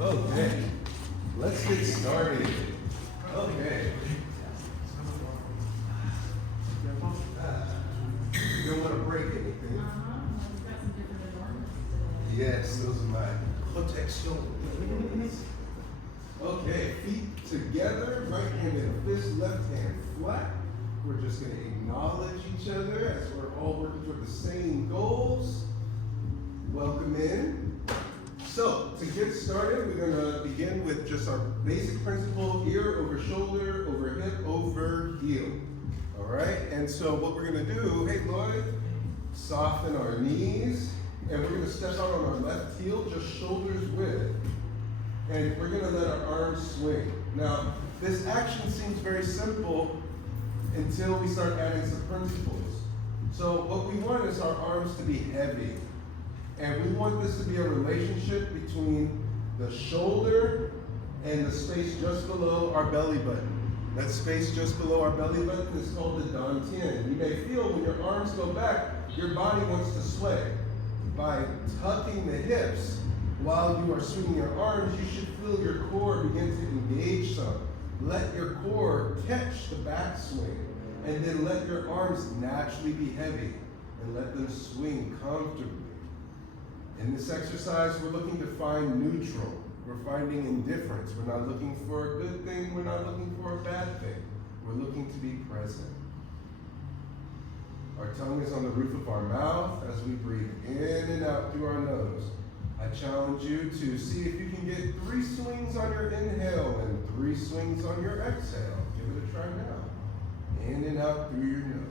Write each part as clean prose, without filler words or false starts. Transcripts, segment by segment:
Okay, let's get started. Okay. You don't want to break anything. Yes, those are my protection. Okay, feet together, right hand in a fist, left hand flat. We're just going to acknowledge each other as we're all working toward the same goals. Welcome in. So, to get started, we're going to begin with just our basic principle: ear over shoulder, over hip, over heel. All right? And so what we're going to do, hey Lloyd, soften our knees, and we're going to step out on our left heel, just shoulders width. And we're going to let our arms swing. Now, this action seems very simple until we start adding some principles. So what we want is our arms to be heavy. And we want this to be a relationship between the shoulder and the space just below our belly button. That space just below our belly button is called the dantian. You may feel when your arms go back, your body wants to sway. By tucking the hips while you are swinging your arms, you should feel your core begin to engage some. Let your core catch the backswing, and then let your arms naturally be heavy, and let them swing comfortably. In this exercise, we're looking to find neutral. We're finding indifference. We're not looking for a good thing. We're not looking for a bad thing. We're looking to be present. Our tongue is on the roof of our mouth as we breathe in and out through our nose. I challenge you to see if you can get 3 swings on your inhale and 3 swings on your exhale. Give it a try now. In and out through your nose.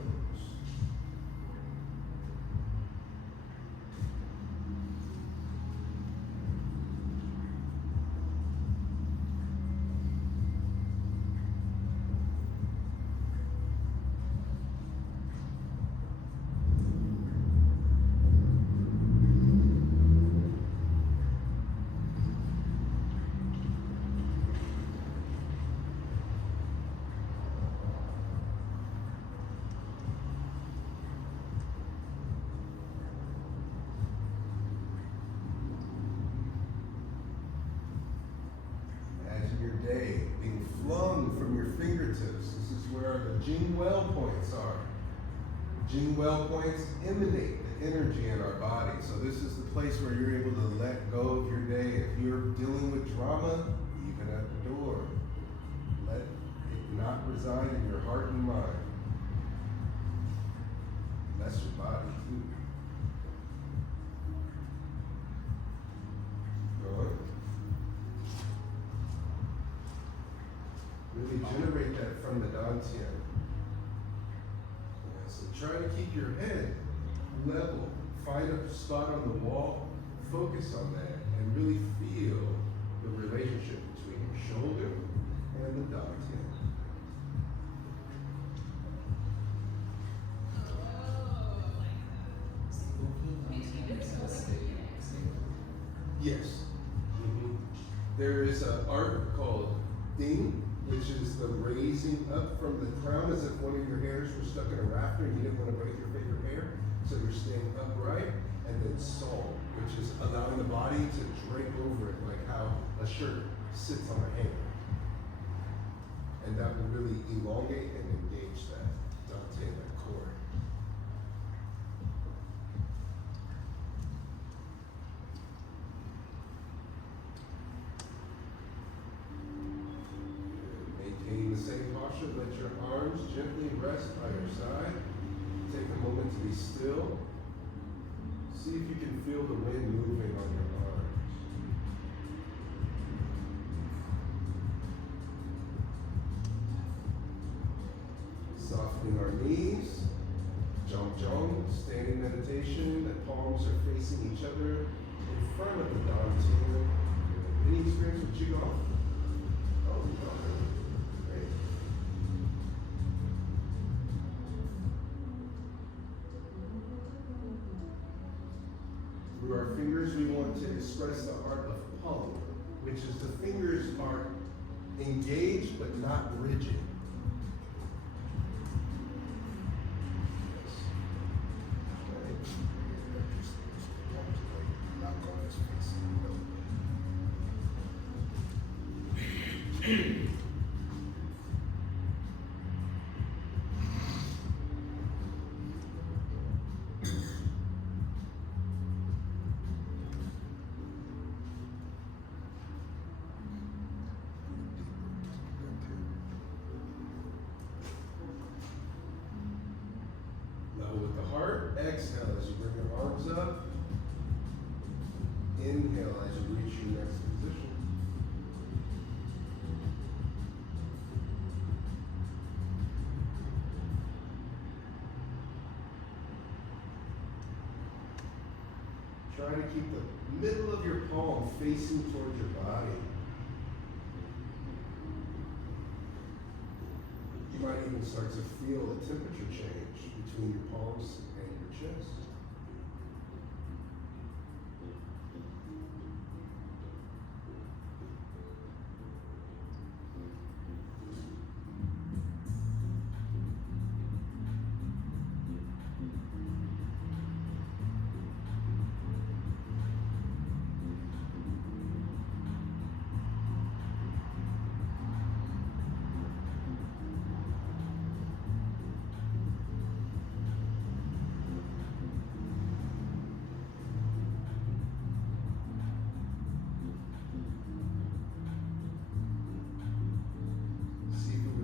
Day being flung from your fingertips. This is where the Jing well points are. Jing well points emanate the energy in our body. So this is the place where you're able to let go of your day. If you're dealing with drama, even at the door, let it not reside in your heart and mind. That's your body too. Good. Really generate that from the dantian. Yeah, so try to keep your head level. Find a spot on the wall, focus on that, and really feel the relationship between your shoulder and the dantian. Yes. There is an art called Ding, which is the raising up from the crown as if one of your hairs were stuck in a rafter and you didn't want to break your favorite hair. So you're staying upright, and then sol, which is allowing the body to drape over it, like how a shirt sits on a hanger. And that will really elongate and engage that dantian, that core. Maintain the same posture. Let your arms gently rest by your side. Take a moment to be still. See if you can feel the wind moving on your arms. Softening our knees. Jong jong, standing meditation. The palms are facing each other in front of the dantian. Any experience with Qigong? Oh, great. Through our fingers, we want to express the art of pong, which is the fingers are engaged but not rigid. Level with the heart. Exhale as you bring your arms up. Inhale as you reach your next position. Try to keep the middle of your palm facing towards your body. You might even start to feel a temperature change between your palms and your chest.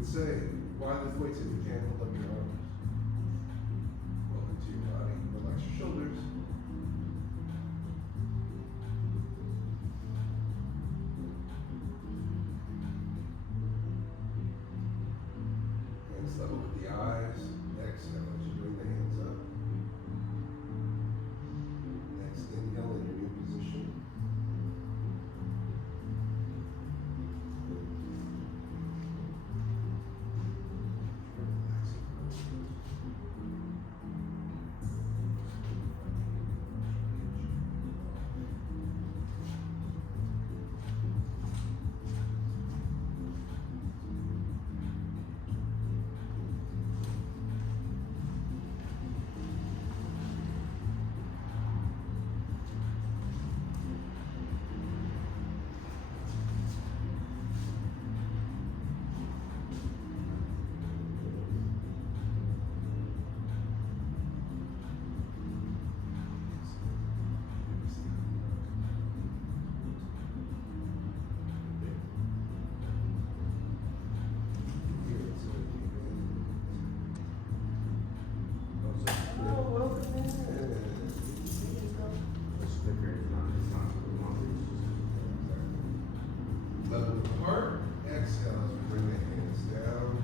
Say, why lift weights if you can't hold up your arms? Welcome to your body. Relax your shoulders. Hands level with the eyes. Exhale as you bring the hands up. Next, inhale in your new position. Level with the heart. Exhale as we bring the hands down.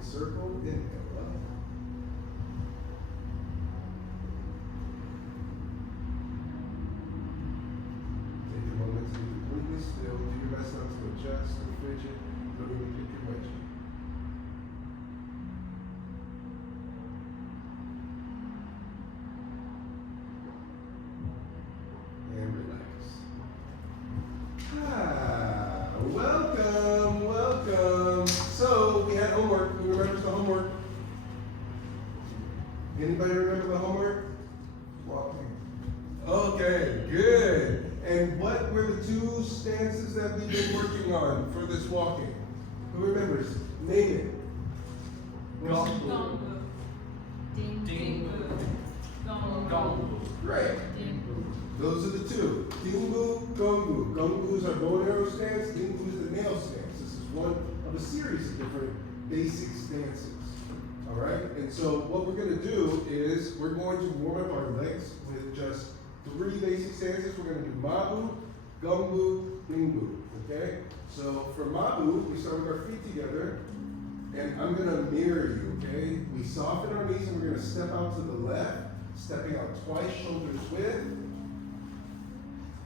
Circle, inhale up. Take a moment to be completely still. Do your best not to adjust or fidget. Don't even kick your wedgie. And relax. Welcome. So we had homework. Who remembers the homework? Anybody remember the homework? Walking. Okay, good. And what were the two stances that we've been working on for this walking? Who remembers? Name it. Gong. Ding. Ding. Gong. Great. Those are the two. Dingbu, Gongbu. Gongbu is our bow and arrow stance. Dingbu is the nail stance. This is one of a series of different basic stances. All right? And so what we're going to do is we're going to warm up our legs with just 3 basic stances. We're going to do Mabu, Gongbu, Dingbu. Okay? So for Mabu, we start with our feet together. And I'm going to mirror you, okay? We soften our knees and we're going to step out to the left, stepping out twice, shoulders width.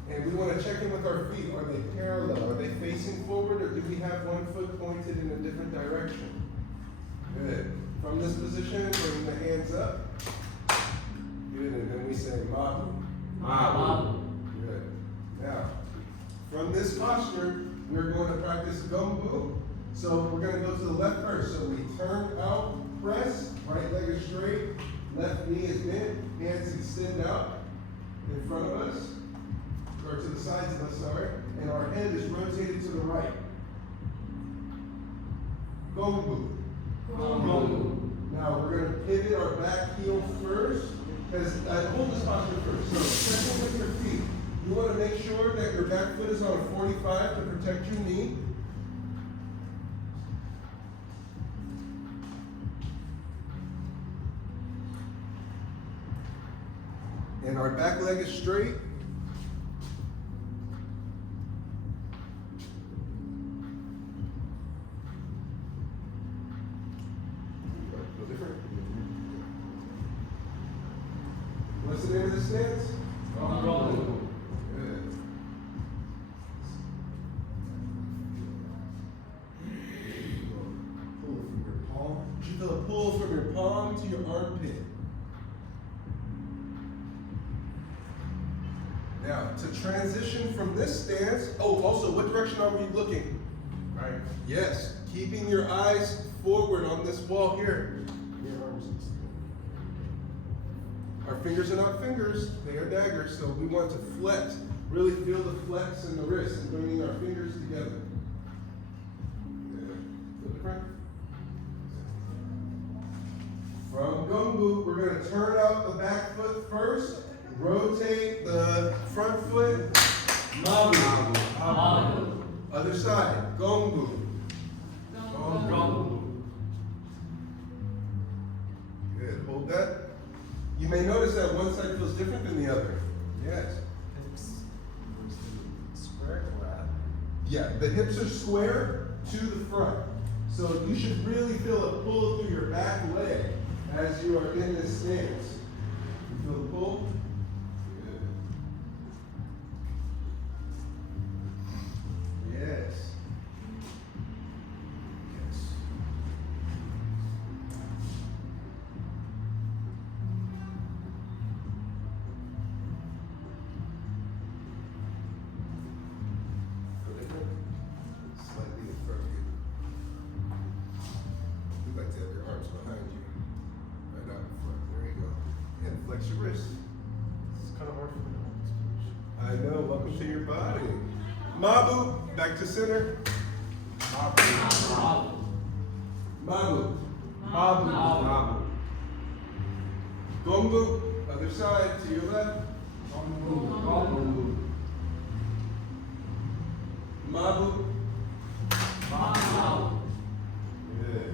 And we want to check in with our feet. Are they parallel? Are they facing forward, or do we have one foot pointed in a different direction? Good. From this position, bring the hands up. Good. And then we say Mabu. Mabu. Good. Now, from this posture, we're going to practice Gongbu. So we're going to go to the left first. So we turn out, press, right leg is straight, left knee is bent, hands extend out in front of us, or to the sides of us, sorry, and our head is rotated to the right. Gongbu. Gong. Now we're going to pivot our back heel first, because hold this posture first. So check in with your feet. You want to make sure that your back foot is on a 45 to protect your knee. And our back leg is straight. Feel different? What's the name of this stance? Gong. Good. Pull from your palm. You feel a pull from your palm to your armpit. Now, to transition from this stance, also, what direction are we looking? Right. Yes, keeping your eyes forward on this wall here. Your arms extend. Our fingers are not fingers, they are daggers, so we want to flex. Really feel the flex in the wrist and bringing our fingers together. Yeah. Feel different? From Gongbu, we're going to turn out the back foot first. Rotate the front foot. Mabu. Mabu. Other side. Gongbu. Gong. Good. Hold that. You may notice that one side feels different than the other. Yes. Square or flat? Yeah, the hips are square to the front. So you should really feel a pull through your back leg as you are in this stance. You feel the pull? Yes. Yes. Feel different? Slightly in front of you. You'd like to have your arms behind you. Right out in front. There you go. And flex your wrist. It's kind of hard for me to hold this position. I know. Welcome to your body. Mabu, back to center. Mabu. Mabu. Mabu. Gongbu, other side to your left. Gong. Mabu. Mabu. Good.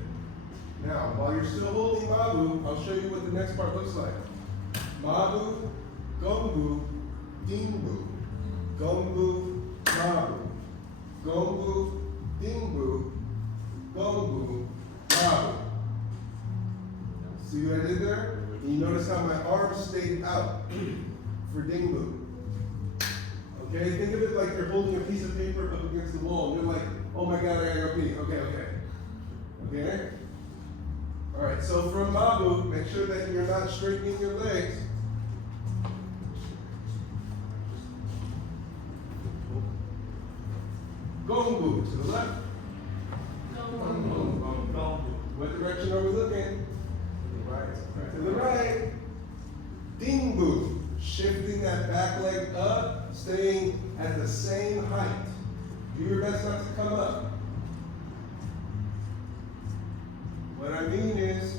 Now, while you're still holding Mabu, I'll show you what the next part looks like. Mabu, Gongbu, Dingbu. Gongbu, Mabu. Gongbu, Dingbu. Gongbu, Mabu. See what I did there? And you notice how my arms stayed out for Dingbu. Okay, think of it like you're holding a piece of paper up against the wall. And you're like, oh my God, I gotta go pee. Okay? All right, so from Mabu, make sure that you're not straightening your legs. Gongbu, to the left. What direction are we looking? Right. To the right. Dingbu, shifting lifting that back leg up, staying at the same height. Do your best not to come up. What I mean is,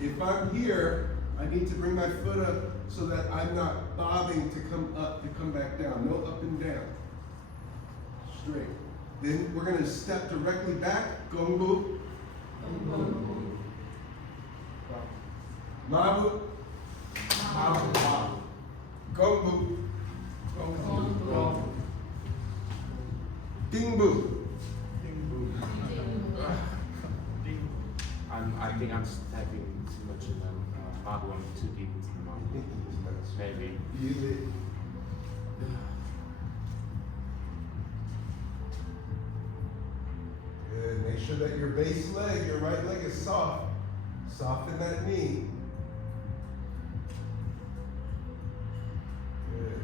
if I'm here, I need to bring my foot up so that I'm not bobbing to come up, to come back down. No up and down. Straight. Then we're going to step directly back. Gongbu. Mabu. Gongbu. Dingbu. I think I'm typing too much in them. Babu, I'm too deep into the mind. Maybe. Good. Make sure that your base leg, your right leg is soft. Soften that knee. Good.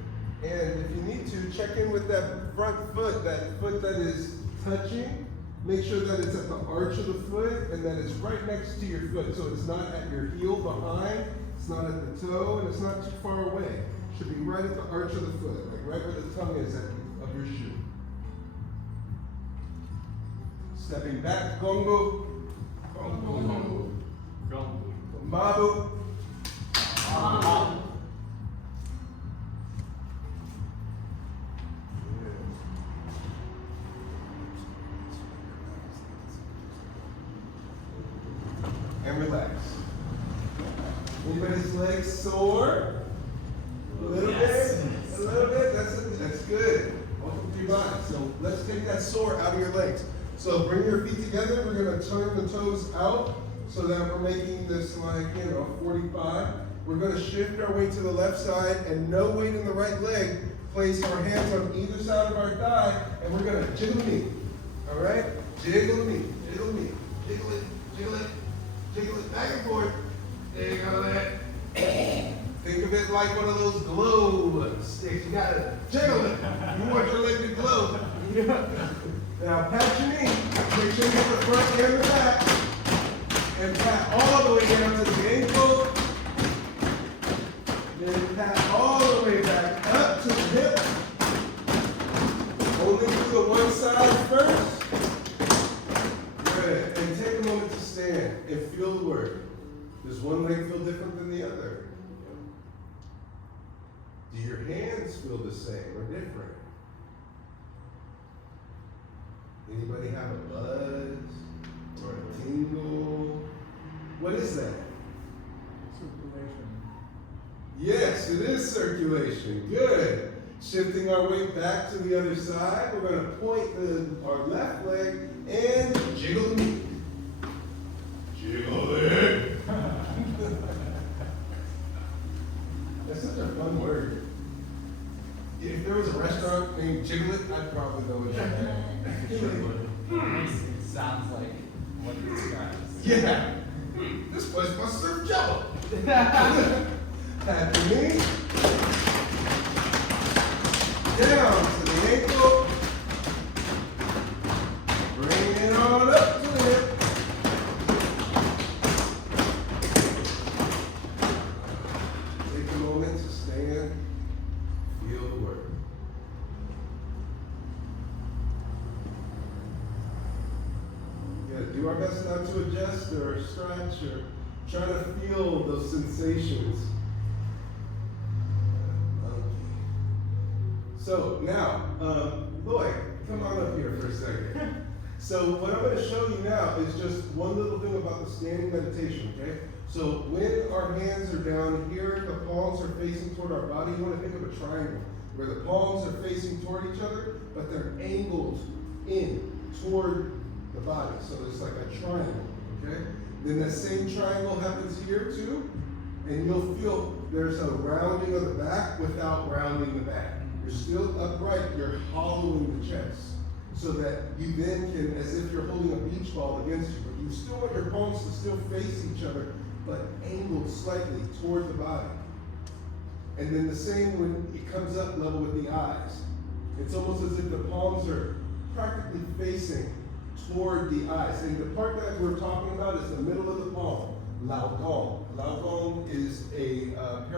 And if you need to, check in with that front foot, that foot that is touching. Make sure that it's at the arch of the foot and that it's right next to your foot. So it's not at your heel behind, it's not at the toe, and it's not too far away. It should be right at the arch of the foot, like right where the tongue is of your shoe. Stepping back, Gongbu. Mabu. And relax. Anybody's legs sore? A little bit? A little bit? That's good. Welcome to your body. So let's take that sore out of your legs. So bring your feet together. We're going to turn the toes out so that we're making this like, 45. We're going to shift our weight to the left side and no weight in the right leg. Place our hands on either side of our thigh and we're going to jiggle the knee. All right? Jiggle the knee. Jiggle the knee. Jiggle it. Jiggle it. Jiggle it back and forth. Jiggle it. Think of it like one of those glow sticks. You gotta jiggle it. You want your leg to glow. Now pat your knee. Make sure you get the front and the back. And pat all the way down to the ankle. Then pat all the way back up to the hip. Only do the one side first. Good. And take a moment to stand and feel the work. Does one leg feel different than the other? Do your hands feel the same or different? Anybody have a buzz or a tingle? What is that? Circulation. Yes, it is circulation. Good. Shifting our weight back to the other side. We're going to point our left leg and jiggle the knee. Jiggle it. That's such a fun word. If there was a restaurant named Jiggle It, I'd probably go with that. It sounds like what it describes. Yeah. This place must serve jello. Pat the knee. Down to the ankle. Bring it on up to the hip. Take a moment to stand. Feel the work. Yeah, do our best not to adjust or stretch or try to feel those sensations. So now, Lloyd, come on up here for a second. So what I'm going to show you now is just one little thing about the standing meditation, okay? So when our hands are down here, the palms are facing toward our body, you want to think of a triangle where the palms are facing toward each other, but they're angled in toward the body. So it's like a triangle, okay? Then the same triangle happens here too, and you'll feel there's a rounding of the back without rounding the back. You're still upright, you're hollowing the chest so that you then can, as if you're holding a beach ball against you, but you still want your palms to still face each other, but angled slightly toward the body. And then the same when it comes up level with the eyes. It's almost as if the palms are practically facing toward the eyes. And the part that we're talking about is the middle of the palm, Lao Gong. Lao Gong is a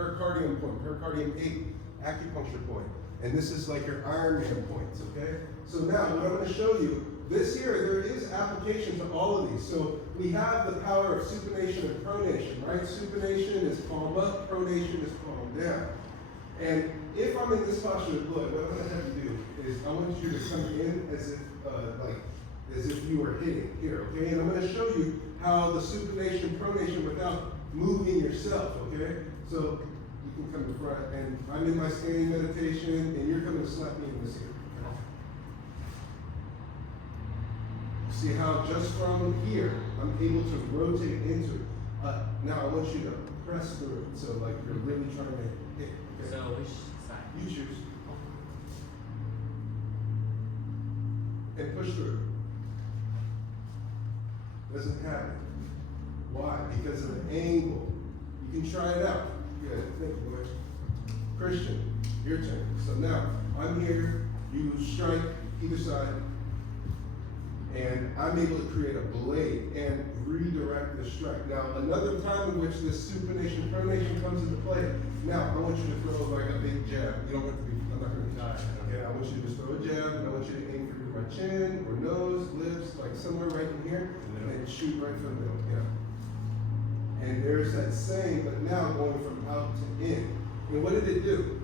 pericardium point, pericardium 8 acupuncture point. And this is like your Iron Man points, okay? So now what I'm going to show you, this here, there is application to all of these. So we have the power of supination and pronation, right? Supination is palm up, pronation is palm down. And if I'm in this posture, look, what I'm going to have you do is I want you to come in as if you were hitting here, okay? And I'm going to show you how the supination, pronation without moving yourself, okay? So you can come to front, and I'm in my standing meditation, and you're coming to slap me in this here. See how just from here, I'm able to rotate into it. Now I want you to press through it, so like you're really trying to hit. Okay? So which side? You choose. And push through. Doesn't happen. Why? Because of the angle. You can try it out. Good. Thank you, boy. Christian, your turn. So now I'm here. You strike either side. And I'm able to create a blade and redirect the strike. Now, another time in which this supination, pronation comes into play. Now, I want you to throw like a big jab. You don't have to be, I'm not going to die. Okay, I want you to just throw a jab, and I want you to aim for my chin or nose, lips, like somewhere right in here, and shoot right from the middle. Yeah. And there's that same, but now going from out to in. And what did it do?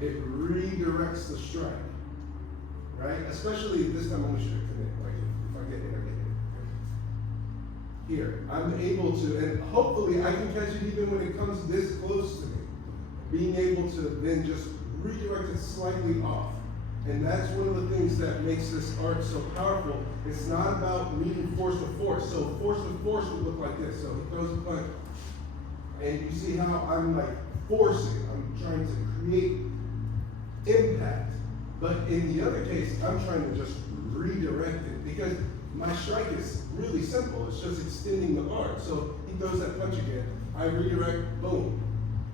It redirects the strike. Right? Especially this time I want you to connect. Like if I get hit, I get hit. Here, I'm able to, and hopefully I can catch it even when it comes this close to me. Being able to then just redirect it slightly off. And that's one of the things that makes this art so powerful. It's not about meeting force with force. So force with force would look like this. So he throws a punch. And you see how I'm like forcing. I'm trying to create impact. But in the other case, I'm trying to just redirect it because my strike is really simple. It's just extending the arm. So he throws that punch again. I redirect, boom.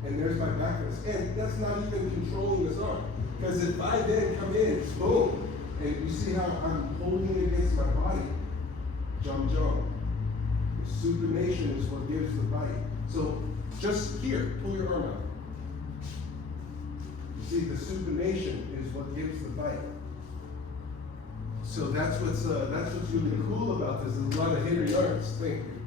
And there's my back fist. And that's not even controlling his arm. Because if I then come in, boom. And you see how I'm holding it against my body. Jump, jump. Supination is what gives the bite. So just here, pull your arm out. See, the supination is what gives the bite. So that's what's really cool about this. There's a lot of hidden yards. Thank you.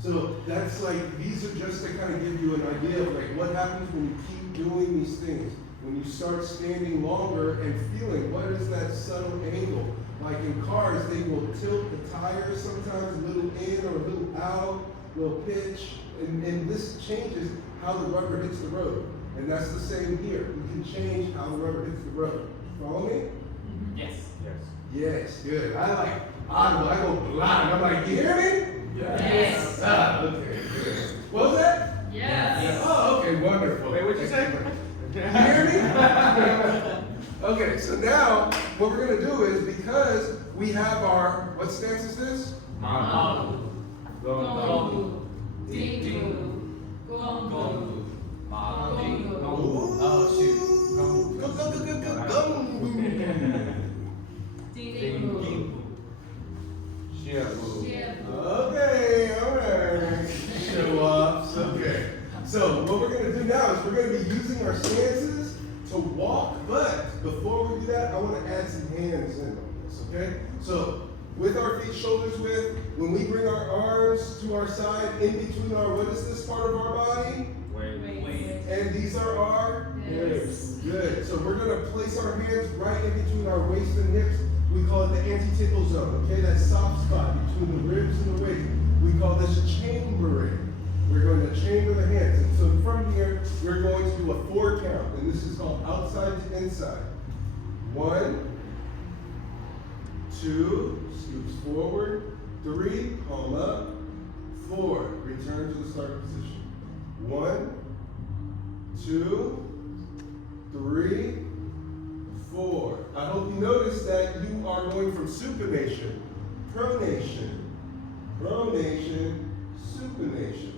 So that's like, these are just to kind of give you an idea of like what happens when you keep doing these things. When you start standing longer and feeling what is that subtle angle. Like in cars, they will tilt the tires sometimes a little in or a little out, a little pitch, and this changes how the rubber hits the road. And that's the same here. You can change how the rubber hits the road. Follow me? Yes. Yes, good. I go blind. I'm like, you hear me? Yes. Okay, good. What was that? Yes. Oh, okay, wonderful. Hey, what'd you say? You hear me? Okay, so now what we're going to do is because we have our, what stance is this? Mabu. Gongu. Dingu. Gongu. Mabu. Ooh. Oh, shoot. Dingu. Okay, all right. Show ups. Okay. So what we're going to do now is we're going to be using our stances to walk, but before we do that, I want to add some hands in on this, okay? So with our feet shoulders width, when we bring our arms to our side, in between our, what is this part of our body? Wait. And these are our Hips. Good. So we're going to place our hands right in between our waist and hips. We call it the anti-tickle zone, okay? That soft spot between the ribs and the waist. We call this chambering. We're going to chamber the hands. And so from here, we're going to do a 4 count. And this is called outside to inside. 1, 2, scoops forward. 3, palm up. 4, return to the start position. 1, 2, 3, 4. I hope you notice that you are going from supination, pronation, pronation, supination.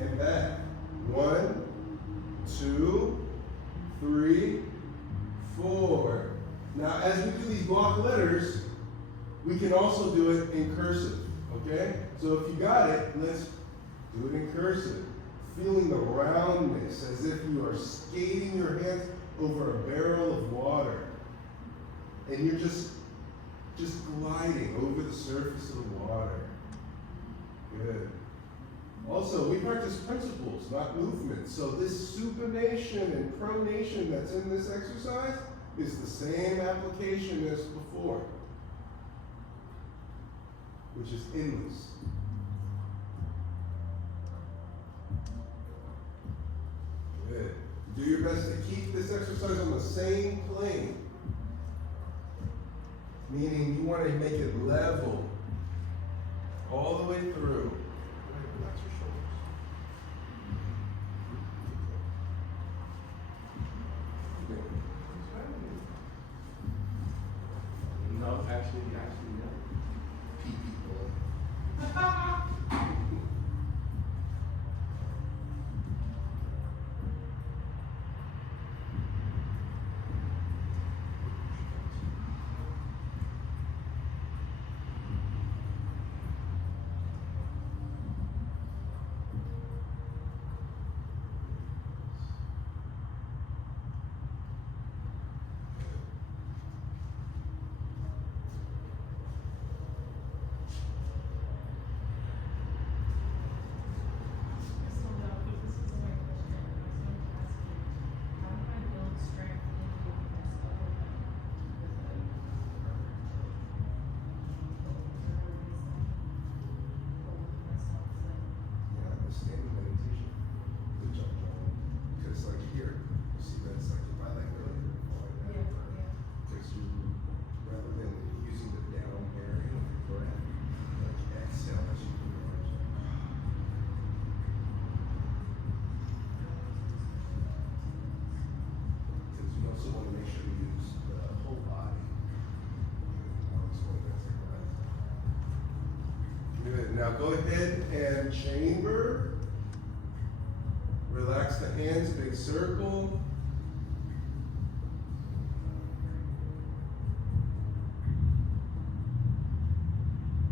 And back. 1, 2, 3, 4. Now, as we do these block letters, we can also do it in cursive, okay? So if you got it, let's do it in cursive. feeling the roundness as if you are skating your hands over a barrel of water. And you're just gliding over the surface of the water. Good. Also, we practice principles, not movements. So this supination and pronation that's in this exercise is the same application as before, which is endless. Good. Do your best to keep this exercise on the same plane. Meaning you want to make it level all the way through. Relax your shoulders. No, actually, no. Now go ahead and chamber. Relax the hands, big circle.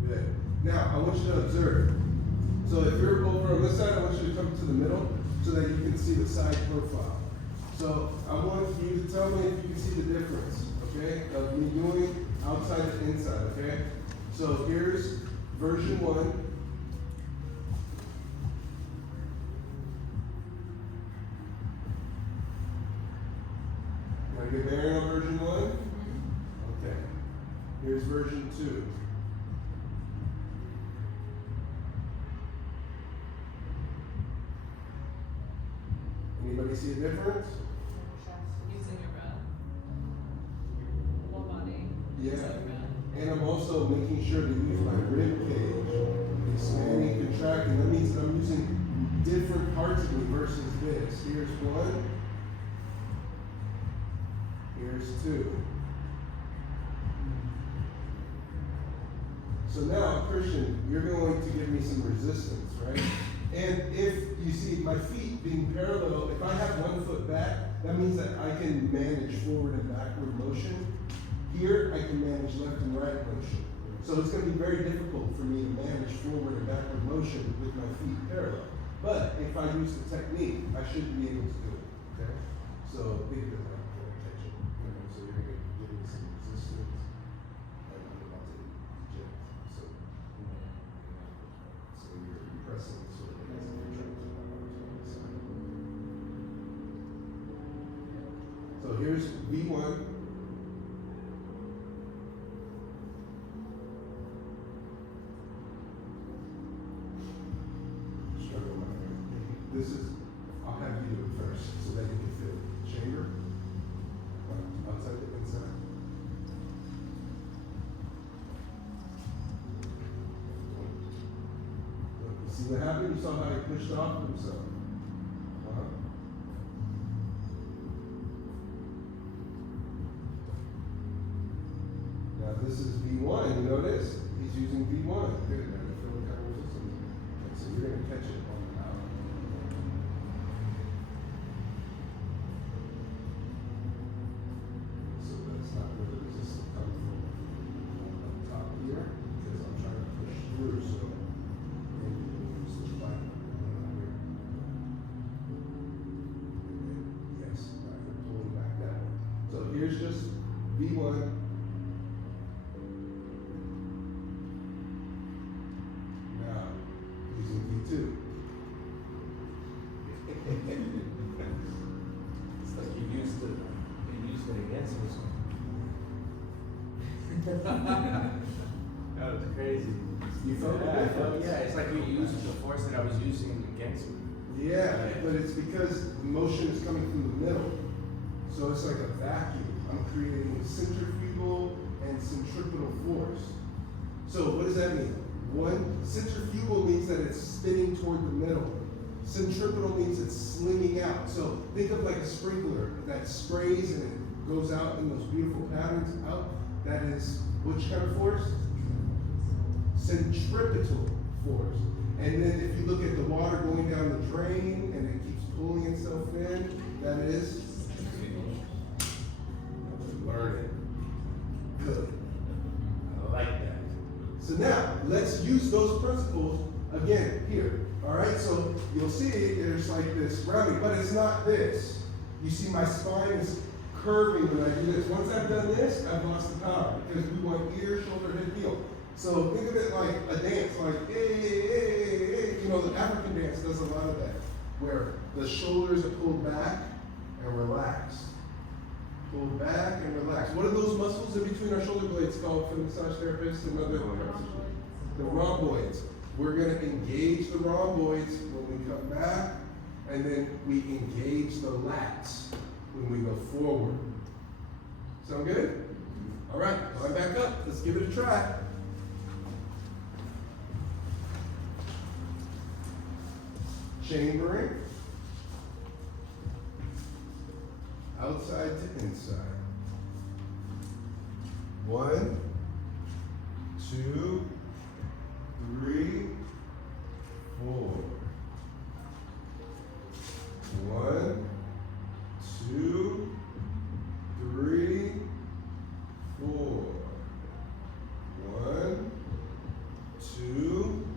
Good. Now I want you to observe. So if you're over on this side, I want you to come to the middle so that you can see the side profile. So I want you to tell me if you can see the difference, okay, of me doing outside and inside, okay? So here's version 1. Got a good bearing on version 1? Okay. Here's version 2. Anybody see a difference? Using your breath. Whole body. Yeah. Using your breath. And I'm also making sure to use my rib cage. Expanding, contracting. That means that I'm using different parts of me versus this. Here's 1. Here's 2. So now, Christian, you're going to give me some resistance, right? And if you see my feet being parallel, if I have one foot back, that means that I can manage forward and backward motion. Here, I can manage left and right motion. So it's going to be very difficult for me to manage forward and backward motion with my feet parallel. But if I use the technique, I should be able to do it, okay? So, big deal. So you're going to give me some resistance, and I'm about to eject. So you're pressing sort of as if you're trying to my arms on the side. So here's V1. Struggle my hand. This is, I'll have you do it first so that you can feel it. Chamber. Outside to inside. Look, you see what happened? You saw how he pushed off himself. Now this is V1. You notice? He's using V1. Good. Now you feel what kind of resistance. Okay, so you're going to catch it on the out. So that's not where the resistance comes from up top here, because I'm trying to push through, so maybe we'll use the bike here. here's just V1. Now, using V2. It's like you used it against me. That was crazy. You felt the Yeah, difference? yeah, it's like you used the force that I was using against me. Yeah, but it's because the motion is coming from the middle. So it's like a vacuum. I'm creating centrifugal and centripetal force. So what does that mean? One, centrifugal means that it's spinning toward the middle. Centripetal means it's slinging out. So think of like a sprinkler that sprays and it goes out in those beautiful patterns out. That is which kind of force? Centripetal force. And then if you look at the water going down the drain and it keeps pulling itself in, that is learning. Good. I like that. So now, let's use those principles again here. All right, so you'll see there's like this rounding, but it's not this. You see my spine is curving when I do this. Once I've done this, I've lost the power because we want ear, shoulder, hip, heel. So think of it like a dance, like hey, hey, hey, hey. You know, the African dance does a lot of that, where the shoulders are pulled back and relaxed. Pulled back and relaxed. What are those muscles in between our shoulder blades called for the massage therapists and other practitioners? The rhomboids. We're going to engage the rhomboids when we come back, and then we engage the lats when we go forward. Sound good? All right, climb back up. Let's give it a try. Chambering. Outside to inside. 1, 2, 3, 4. 1, 2, 3, 4. 1, 2,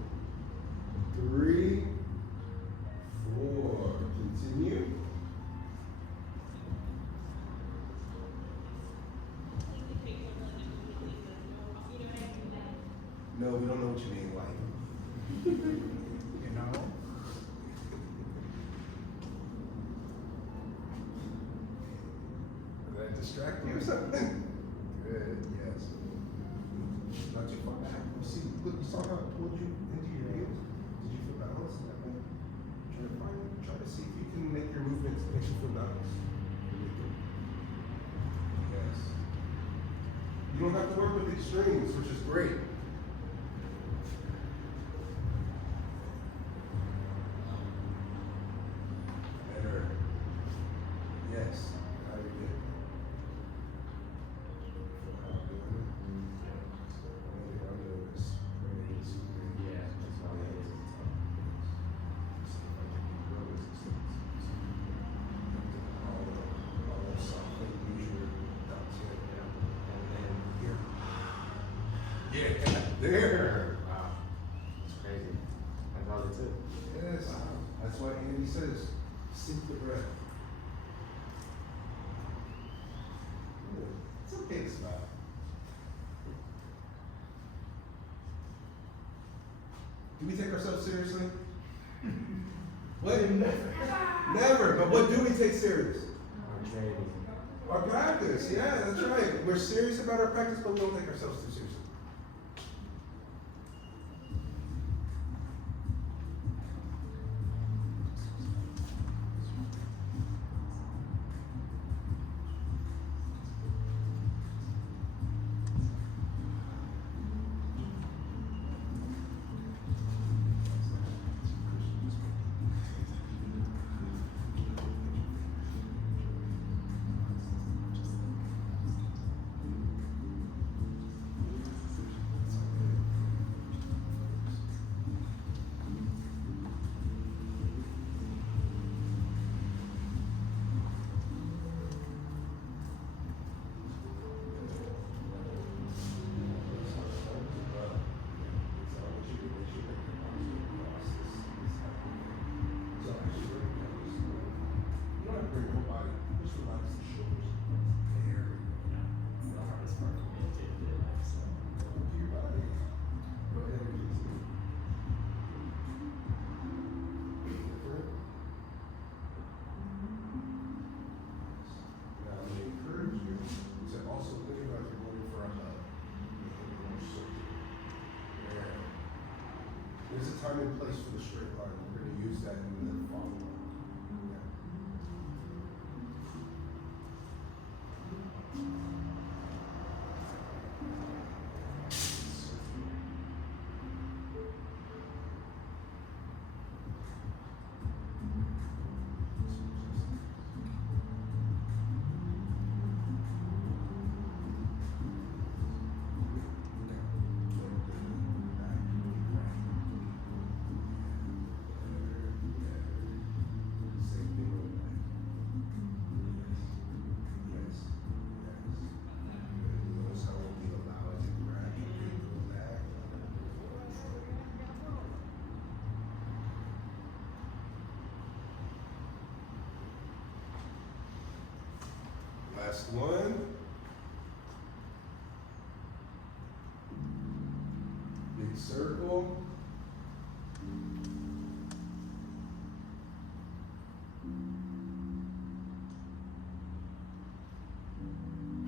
3, 4. Continue. No, we don't know what you mean, like. You know? Did I distract you or something? Good, yes. Not too far back. You see, look, you saw how it pulled you into your heels? Did you feel balanced that way? Try to see if you can make your movements make you feel balanced. Really good. Yes. You don't have to work with extremes, which is great. Better. Yes. Very good. How I'm doing it. I'm doing this. Praise. Yeah, that's all it is. See if I can grow resistance. All softly use your thumbs here. And then here. Yeah, there. Wow. That's crazy. That's all it took. Yes. That's why Andy says, sink the breath. Good. It's okay to stop. Do we take ourselves seriously? What? Never. But what do we take serious? I'm training. Our practice. Yeah, that's right. We're serious about our practice, but we don't take ourselves too seriously. is for the straight line. We're going to use that in the follow-up. Yeah. Last one. Big circle.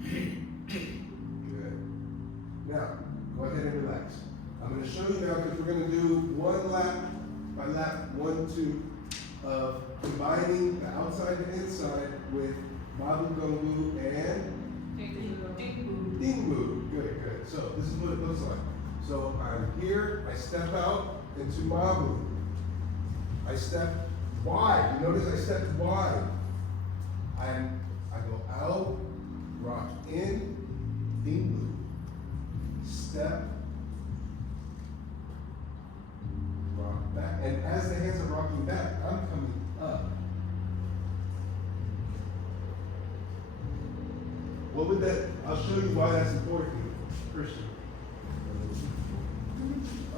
Good. Now, go ahead and relax. I'm going to show you now because we're going to do one lap by lap, 1, 2, of combining the outside and inside with Mabu Gongu and Dingbu. Good, good. So this is what it looks like. So I'm here, I step out into Mabu. I step wide. You notice I step wide. I go out, rock in, Dingbu. Step, rock back. And as the hands are rocking back, I'm coming up. What would that, I'll show you why that's important, Christian.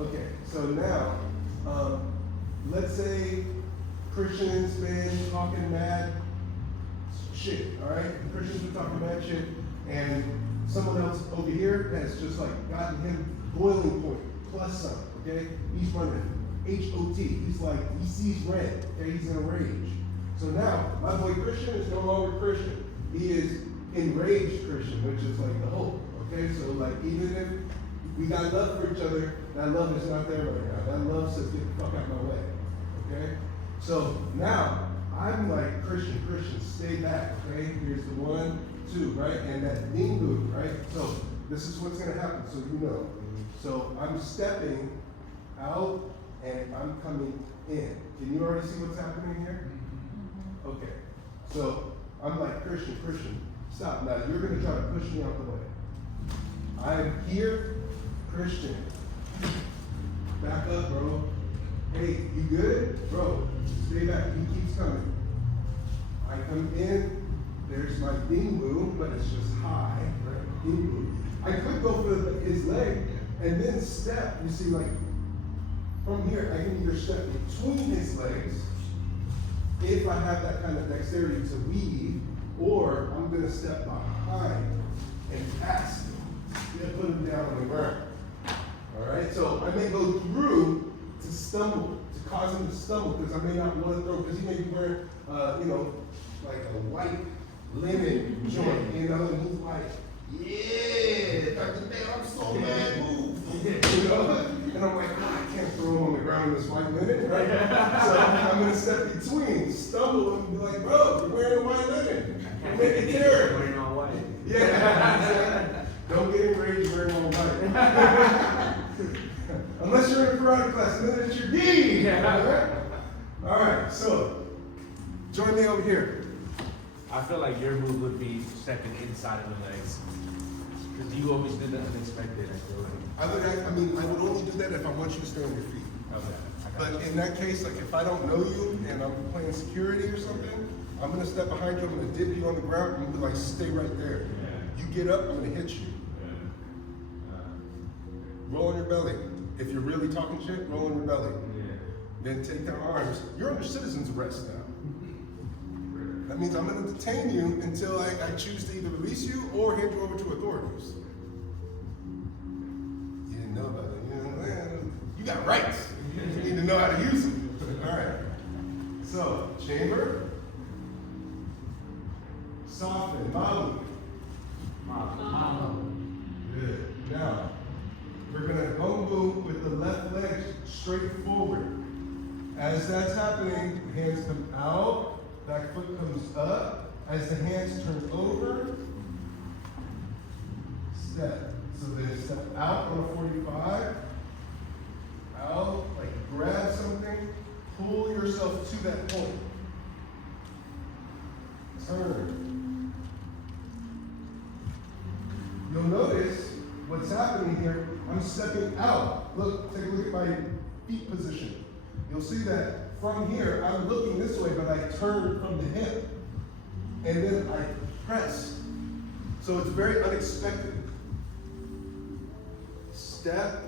Okay, so now, let's say Christian's been talking mad shit, all right? Christian's been talking mad shit, and someone else over here has just like gotten him boiling point, plus some, okay? He's running HOT, he's like, he sees red, okay? He's in a rage. So now, my boy Christian is no longer Christian. He is enraged Christian, which is like the hope, okay? So like, even if we got love for each other, that love is not there right now. That love says, get the fuck out my way, okay? So now, I'm like, Christian, stay back, okay? Here's the 1, 2, right? And that Dingbu, right? So this is what's gonna happen, so you know. So I'm stepping out and I'm coming in. Can you already see what's happening here? Okay. So I'm like, Christian, stop. Now you're gonna try to push me out the way. I'm here, Christian. Back up, bro. Hey, you good? Bro, stay back. He keeps coming. I come in, there's my Dingbu, but it's just high, right? Dingbu. I could go for his leg and then step. You see, like, from here, I can either step between his legs, if I have that kind of dexterity to weave, or I'm gonna step behind and pass him. And put him down on the ground. All right, so I may go through to stumble, to cause him to stumble, because I may not want to throw, because he may be wearing, you know, like a white linen joint, you know, and he's like, yeah, Dr. Dale, I'm so mad, move. You know, and I'm like, I can't throw him on the ground in this white linen, right? So I'm gonna step between, stumble, and be like, bro, you're wearing a white linen. Make it terrible. Wearing all white. Yeah, exactly. Don't get enraged wearing all white. Unless you're in a karate class, and then it's your gi. All right, so join me over here. I feel like your move would be stepping inside of the legs. Because you always do the unexpected, I feel like. I would only do that if I want you to stay on your feet. Okay. But in that case, like if I don't know you and I'm playing security or something, I'm gonna step behind you, I'm gonna dip you on the ground, and be like, stay right there. You get up, I'm gonna hit you. Roll on your belly. If you're really talking shit, roll on your belly. Then take down arms. You're under citizen's arrest now. That means I'm gonna detain you until I choose to either release you or hand you over to authorities. You didn't know about that. You got rights. You need to know how to use them. All right. So, chamber. Soften. Mabu. Good. Now, we're gonna gongu with the left leg straight forward. As that's happening, the hands come out, back foot comes up. As the hands turn over, step. So then step out on a 45, out, like grab something, pull yourself to that point. Turn. You'll notice what's happening here. I'm stepping out. Look, take a look at my feet position. You'll see that from here, I'm looking this way, but I turn from the hip. And then I press. So it's very unexpected. Step,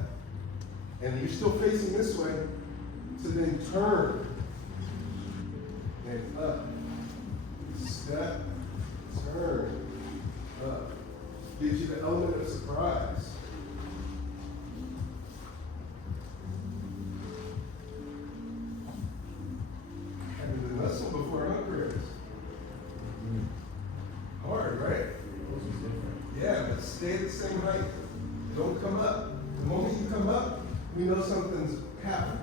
and you're still facing this way. So then turn. And up. Step, turn, up. Gives you the element of surprise. Having the muscle before hunger is hard, right? Yeah, but stay at the same height. Don't come up. The moment you come up, we know something's happening.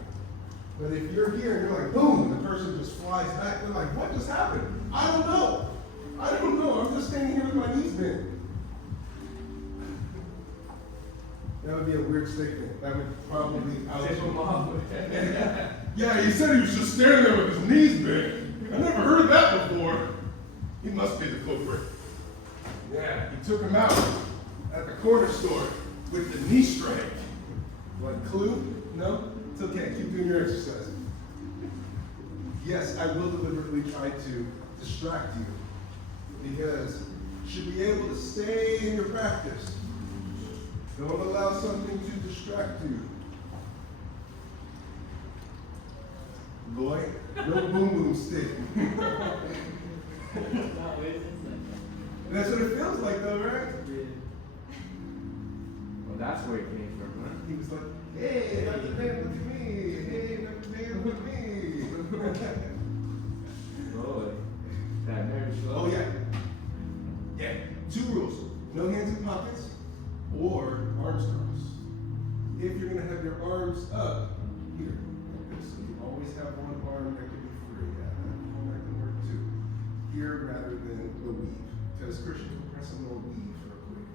But if you're here and you're like, boom, and the person just flies back, they're like, what just happened? I don't know. I'm just standing here with my knees bent. That would be a weird statement. That would probably be out. Yeah, he said he was just standing there with his knees bent. I never heard that before. He must be the culprit. Yeah, he took him out at the corner store with the knee strike. What, clue? No? It's okay, keep doing your exercise. Yes, I will deliberately try to distract you because you should be able to stay in your practice. Don't allow something to distract you. Lloyd, no boom boom stick. That's what it feels like though, right? Well, that's where it came from, huh? He was like, hey, Dr. Dan, look at me. Hey, Dr. Dan, look at me. Lord, that marriage. Oh, yeah. Yeah. 2 rules. No hands in pockets or arms crossed. If you're going to have your arms up here, like this, so you always have one arm that can be free. Yeah, that can work too. Here rather than the weave. Because Christian will press a little weave real quick.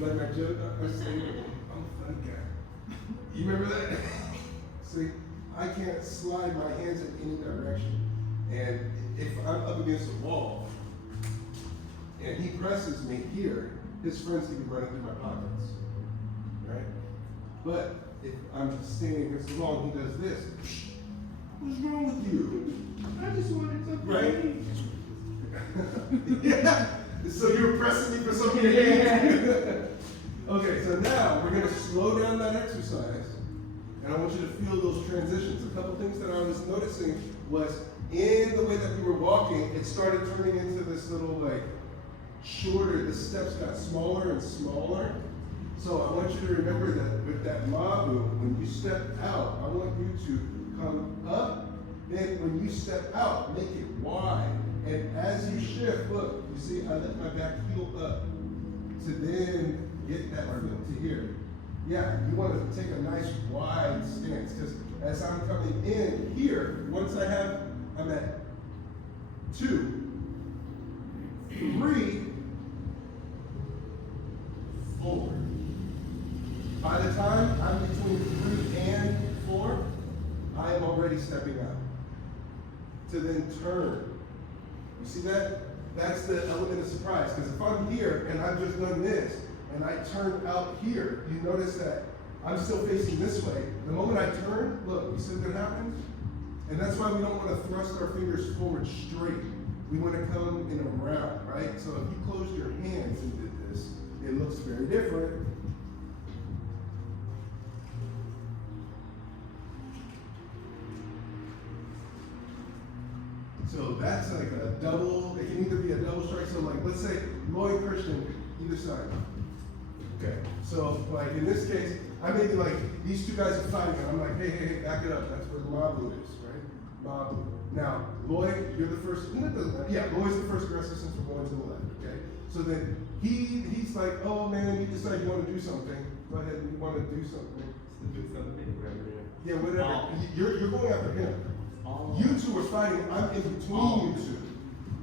Like my joke, I'm a funny guy. You remember that? See, I can't slide my hands in any direction. And if I'm up against a wall and he presses me here, his friends can be running through my pockets. Right? But if I'm standing against the wall and he does this, what's wrong with you? I just wanted to right? Yeah. So you're pressing me for something. Okay, so now we're gonna slow down that exercise, and I want you to feel those transitions. A couple things that I was noticing was in the way that we were walking, it started turning into this little like shorter, the steps got smaller and smaller. So I want you to remember that with that mabu, when you step out, I want you to come up, then when you step out, make it wide. And as you shift, look, you see, I lift my back heel up to then get that foot to here. Yeah, you want to take a nice wide stance because as I'm coming in here, once I'm at 2, 3, 4. By the time I'm between 3 and 4, I am already stepping out. To then turn. You see that? That's the element of surprise. Because if I'm here and I've just done this and I turn out here, you notice that I'm still facing this way. The moment I turn, look, you see what happens? And that's why we don't want to thrust our fingers forward straight. We want to come in a round, right? So if you closed your hands and did this, it looks very different. So that's like a double, it can either be a double strike. So like, let's say Lloyd Christian, either side. Okay, so like in this case, I may be like, these 2 guys are fighting, and I'm like, hey, back it up. That's where the mabu is, right? Mabu. Now, Lloyd, you're the first, no, it doesn't matter. Yeah, Lloyd's the first aggressor since we're going to the left, okay? So then he's like, oh man, you decide you want to do something. Go ahead, you want to do something. Yeah, whatever. Oh. You're going after him. Oh. You two are fighting. I'm in between you two.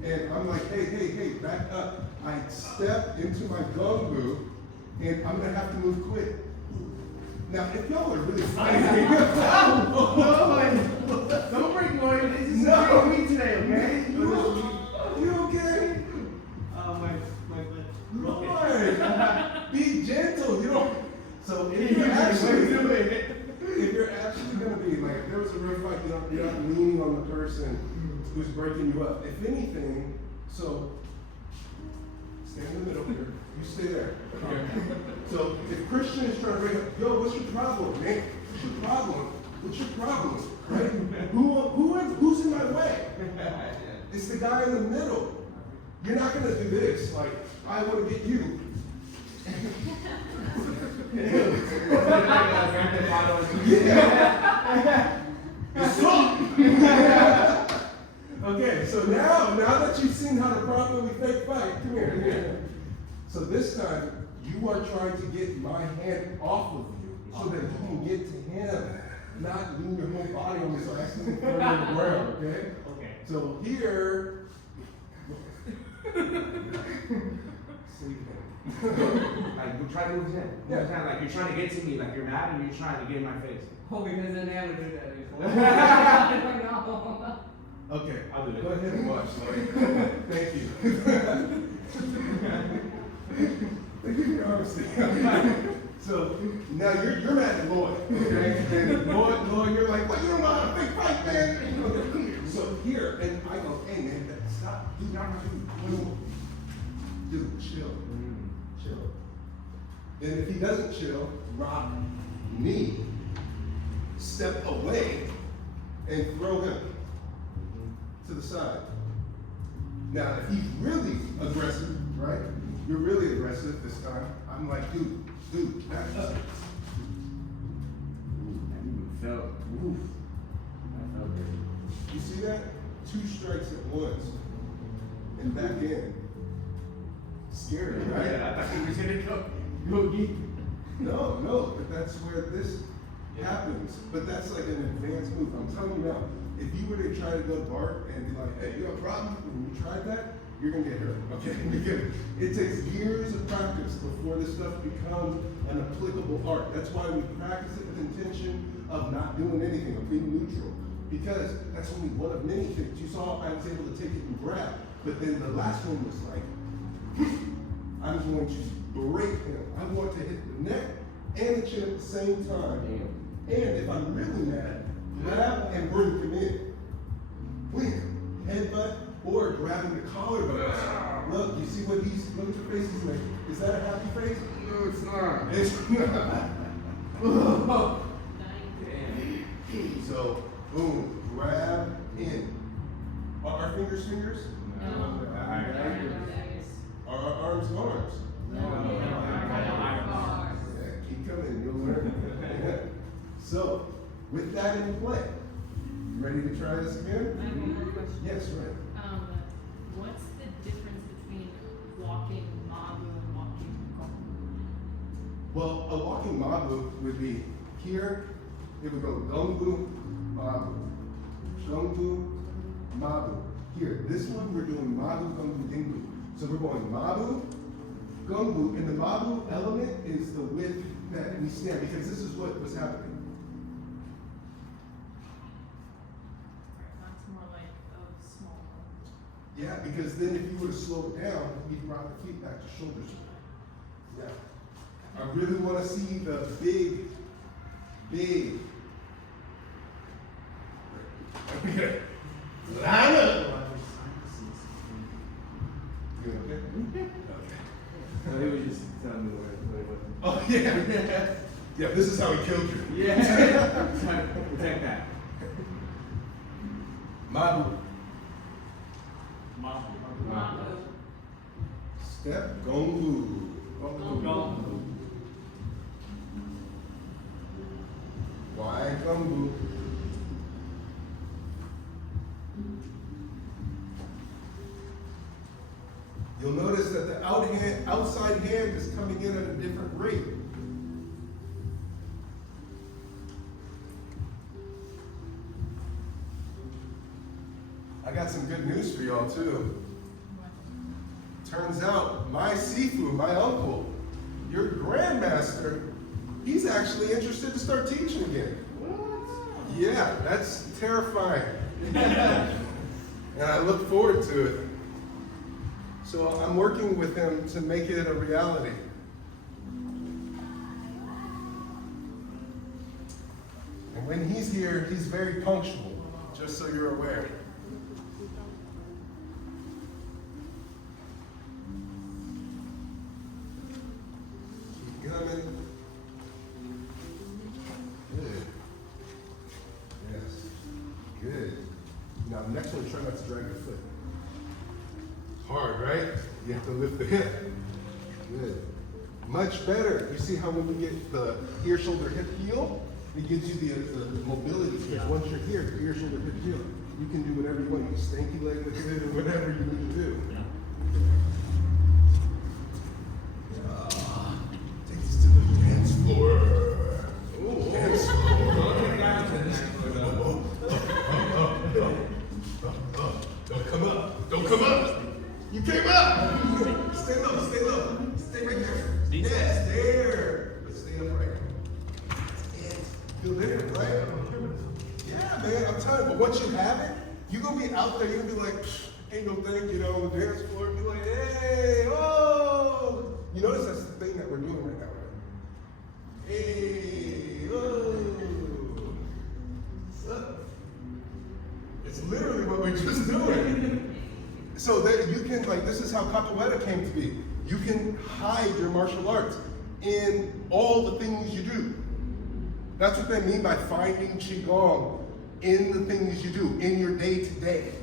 And I'm like, hey, back up. I step into my gumbo, and I'm gonna have to move quick. Now, if y'all are really fighting, Don't bring Lloyd. This is No. me today, okay? you okay? My foot. Lord, be gentle. You don't. So if you're actually gonna be like, if there was a real fight, you're not leaning on the person who's breaking you up. If anything, so stay in the middle here. You stay there. Okay. So if Christian is trying to break up, yo, what's your problem, man? What's your problem? What's your problem? Right? Who's in my way? It's the guy in the middle. You're not gonna do this. Like, I want to get you. Okay, so now that you've seen how to properly fake fight, come here. So this time, you are trying to get my hand off of you so that you can get to him, not lean your whole body on me so I accidentally throw you on the ground, okay? Okay. So here, Like, you try to move his hand. Move his hand. Like, you're trying to get to me. Like, you're mad and you're trying to get in my face. Oh, because I never do that before. No. okay, I'll do it. Go ahead and watch, Lloyd. Thank you. Thank you for your honesty. So now you're mad at Lloyd, okay? And Lloyd, you're like, well, you don't know how to fake fight, man. So here, and I go, hey man, stop, dude, chill. Chill. Then if he doesn't chill, rock me, step away, and throw him to the side. Now, if he's really aggressive, right? You're really aggressive this time. I'm like, dude, back up. Felt. Oof. That felt good. You see that? 2 strikes at once. And back in. Scary, right? Yeah, I thought he was gonna go deep. No, but that's where this happens. But that's like an advanced move. I'm telling you now, if you were to try to go bark and be like, hey, you have a problem? When you tried that, you're gonna get hurt, okay? Because it takes years of practice before this stuff becomes an applicable art. That's why we practice it with intention of not doing anything, of being neutral. Because that's only one of many things. You saw I was able to take it and grab, but then the last one was like, I'm going to break him. I want to hit the neck and the chin at the same time. And if I'm really mad, grab and bring him in. Wham, headbutt, or grabbing the collar. Look, you see what look at your face he's making. Is that a happy face? No, it's not. It's not. So, boom, grab in. Are our fingers fingers? No. Are our arms arms? Yeah, keep coming, you'll learn. So, with that in play, you ready to try this again? I have one more question. Yes, right. What's the difference between walking mabu and walking gong? Well, a walking mabu would be here, it would go gungu, mabu. Gungu, mabu. Here, this one we're doing mabu, gungu, dingu. So we're going mabu, gungu, and the mabu element is the width that we stand, because this is what was happening. That's more like a small one. Yeah, because then if you were to slow it down, we'd brought the feet back to shoulders. Yeah. I really want to see the big. Okay. Line up. You okay? Okay. No, he was just telling me where it was. Oh yeah. Yeah, this is how he killed you. Yeah. Protect that. Mabu. Mabu. Step gongu. Gongu. Why gongu? You'll notice that the outside hand is coming in at a different rate. I got some good news for y'all too. Turns out my Sifu, my uncle, your grandmaster, he's actually interested to start teaching again. What? Yeah, that's terrifying. And I look forward to it. So I'm working with him to make it a reality. And when he's here, he's very punctual, just so you're aware. Keep coming. Good. Yes. Good. Now, next one, try not to drag your foot. Hard, right? You have to lift the hip. Good. Much better. You see how when we get the ear, shoulder, hip, heel, it gives you the mobility. Because once you're here, the ear, shoulder, hip, heel, you can do whatever you want. You stanky leg with it or whatever you need to do. Take this to the dance floor. Ooh, dance floor. Don't come up. Don't come up. You came up. Stay low. Stay low. Stay right there. Yes, there. But stay upright. Feel there, right? Yeah, man. I'm telling you. But once you have it, you're gonna be out there. You're gonna be like, ain't no thing, you know, on the dance floor. Be like, hey, oh. You notice that's the thing that we're doing right now, right? Hey, oh. Look. It's literally what we're just doing. So that you can, like, this is how capoeira came to be. You can hide your martial arts in all the things you do. That's what they mean by finding Qigong in the things you do, in your day-to-day.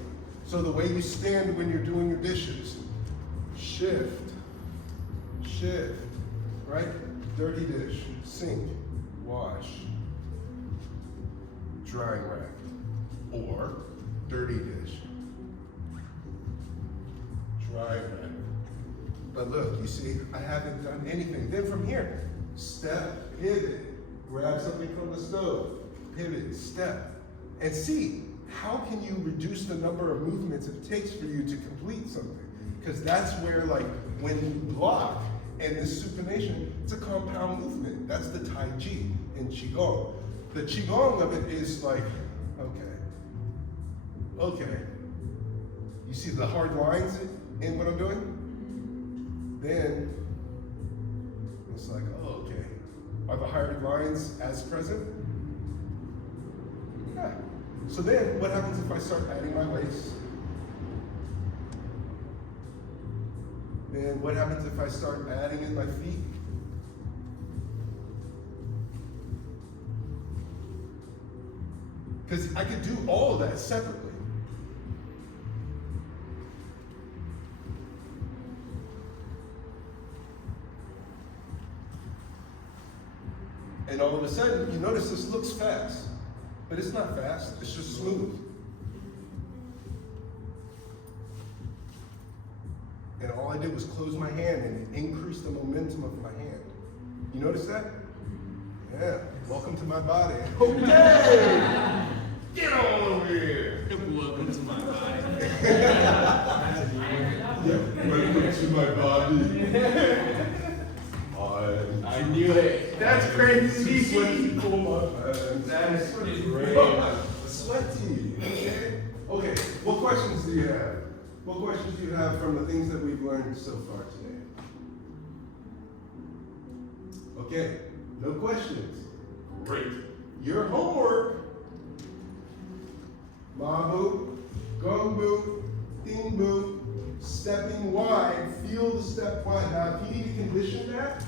So the way you stand when you're doing your dishes. Shift, right? Dirty dish, sink, wash, drying rack, or dirty dish. Drying rack. But look, you see, I haven't done anything. Then from here, step, pivot, grab something from the stove, pivot, step, and see, how can you reduce the number of movements it takes for you to complete something? Because that's where, like, when you block, and this supination, it's a compound movement. That's the Taiji in Qigong. The Qigong of it is like, okay. You see the hard lines in what I'm doing? Then, it's like, oh, okay. Are the hard lines as present? Yeah. So then, what happens if I start adding my weights? Then what happens if I start adding in my feet? Because I could do all of that separately. And all of a sudden, you notice this looks fast, but it's not fast, it's just smooth. And all I did was close my hand and increase the momentum of my hand. You notice that? Yeah, welcome to my body. Okay! Get on over here! Welcome to my body. Welcome to my body. I knew it. That's crazy. Sweaty for my hands. That is great. Sweaty. Okay, what questions do you have? What questions do you have from the things that we've learned so far today? Okay, no questions. Great. Your homework. Mabu, gongbu, dingbu, stepping wide, feel the step wide. Now, if you need to condition that,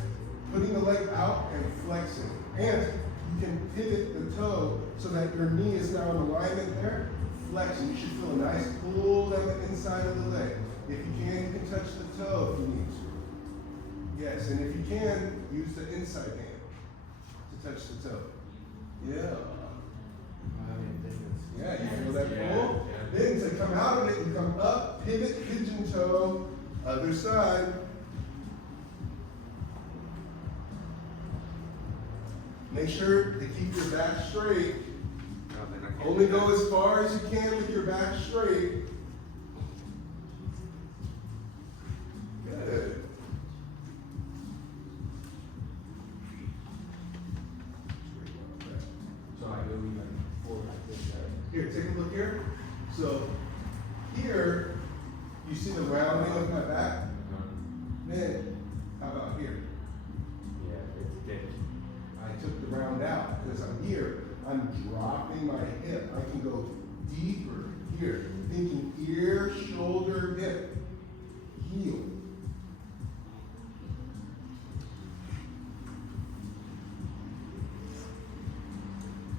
putting the leg out and flexing. And you can pivot the toe so that your knee is now in alignment there. Flex, and you should feel a nice pull down the inside of the leg. If you can, you can touch the toe if you need to. Yes, and if you can, use the inside hand to touch the toe. Yeah. Yeah, you feel that pull? Then to come out of it, you come up, pivot, pigeon toe, other side. Make sure to keep your back straight Only go as far as you can with your back straight. Good. So I go like forward like this, right? Here, take a look here. So here, you see the rounding of my back? Then, how about here? Yeah, it's thick. I took the round out because I'm here. I'm dropping my hip. I can go deeper here. Thinking ear, shoulder, hip, heel.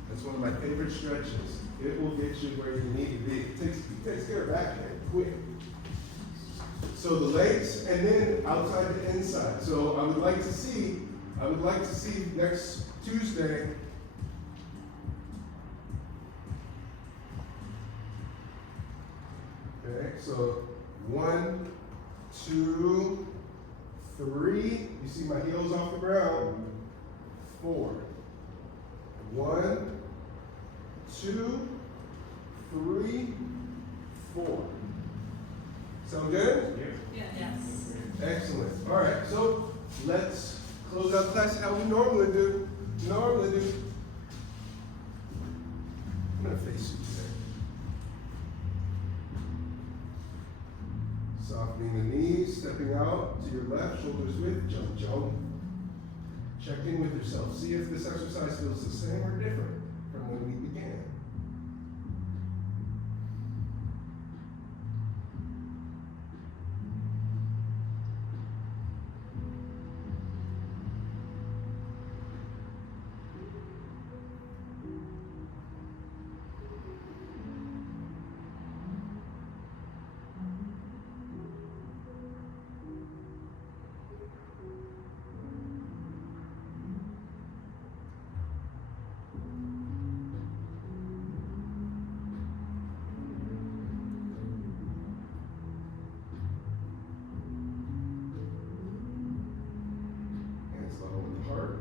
That's one of my favorite stretches. It will get you where you need to be. It takes care of backhand quick. So the legs, and then outside to inside. So I would like to see next Tuesday. Okay, so 1, 2, 3. You see my heels off the ground. 4. 1, 2, 3, 4. Sound good? Yes. Excellent. All right, so let's close out class how we normally do. I'm gonna face you today. Softening the knees, stepping out to your left, shoulders width, jump, jump. Check in with yourself. See if this exercise feels the same or different from when we began. Hands level with the heart.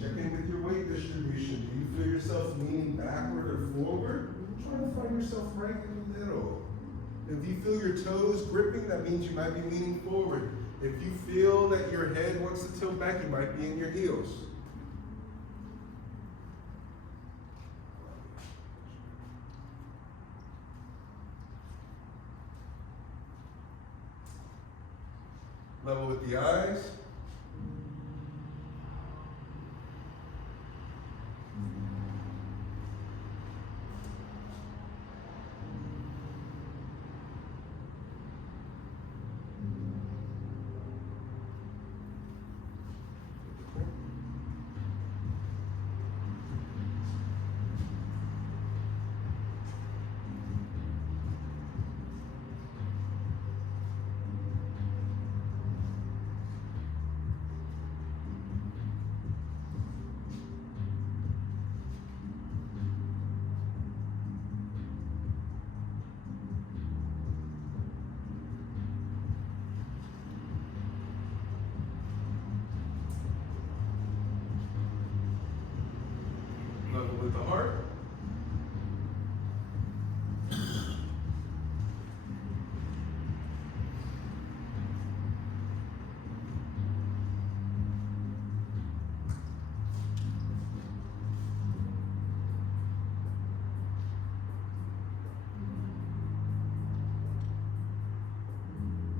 Check in with your weight distribution. Do you feel yourself leaning backward or forward? Try to find yourself right in the middle. If you feel your toes gripping, that means you might be leaning forward. If you feel that your head wants to tilt back, you might be in your heels. Level with the eyes. Level with the heart.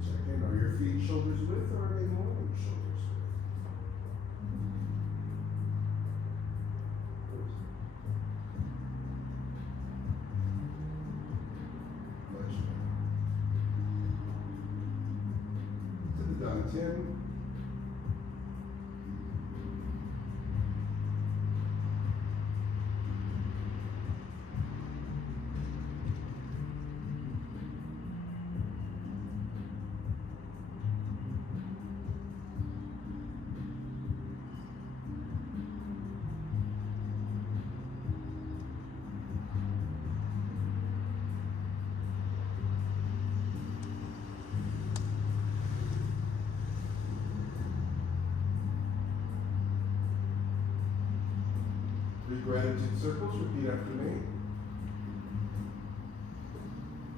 Check in. Are your feet shoulders width or are they more than shoulders width? Much better. To the Dantian. 3 gratitude circles, repeat after me.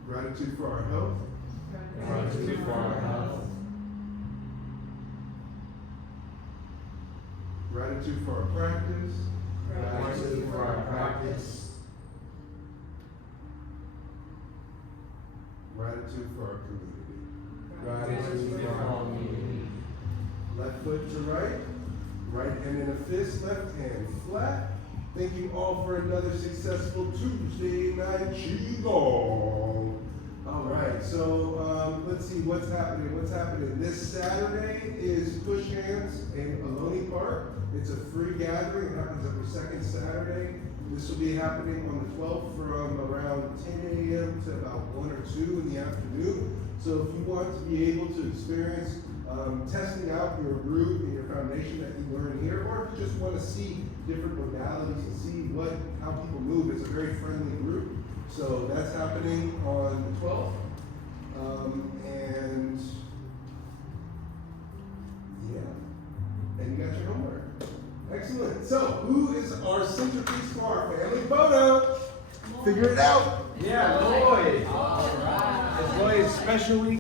Gratitude for our health. Gratitude for our health. Gratitude for our practice. Gratitude for our practice. Gratitude for our community. Gratitude for our community. Left foot to right. Right hand in a fist, left hand flat. Thank you all for another successful Tuesday night Qigong. All right, so let's see what's happening. What's happening this Saturday is Push Hands in Ohlone Park. It's a free gathering. It happens every second Saturday. This will be happening on the 12th from around 10 a.m. to about 1 or 2 in the afternoon. So if you want to be able to experience testing out your group and your foundation that you learn here, or if you just want to see different modalities and see how people move, it's a very friendly group. So that's happening on the 12th. And yeah, and you got your homework. Excellent. So who is our centerpiece for our family photo? Figure it out. Yeah, Lloyd. All right. It's Lloyd's special week.